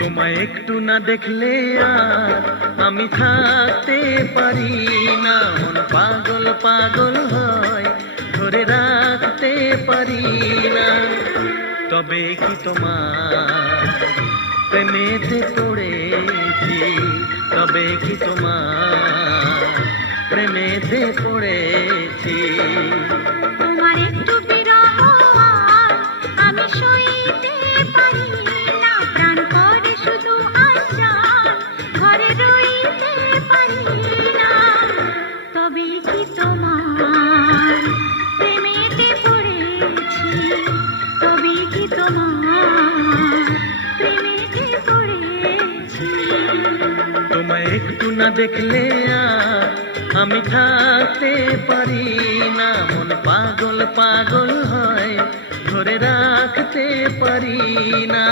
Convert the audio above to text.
তোমায় একটু না দেখলে আর আমি থাকতে পারি না, মন পাগল পাগল হয়, ধরে রাখতে পারি না। তবে কি তোমার প্রেমেতে পড়েছি, তবে কি তোমার প্রেমেতে পড়েছি। তোমার একটু বিরহ আর আমি সইতে পারি না, প্রাণ করে শুধু আশার ঘরে রইতে পারি না। তবে কি তোমার প্রেমেতে পড়েছি, তবে কি তোমার প্রেমেতে পড়েছি। তোমায় একটু না দেখলে আর আমি থাকতে পারি না, মন পাগল পাগল হয়, ধরে রাখতে পারি না।